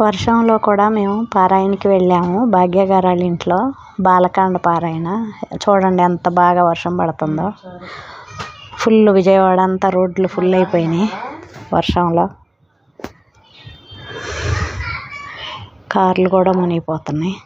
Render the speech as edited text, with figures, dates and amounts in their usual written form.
వర్షంలో కూడా మేము పారాయణకి వెళ్ళాము. భాగ్యగారు వాళ్ళ ఇంట్లో బాలకాండ పారాయణ. చూడండి ఎంత బాగా వర్షం పడుతుందో. ఫుల్ విజయవాడ అంతా రోడ్లు ఫుల్ అయిపోయినాయి వర్షంలో. కార్లు కూడా మునిగిపోతున్నాయి.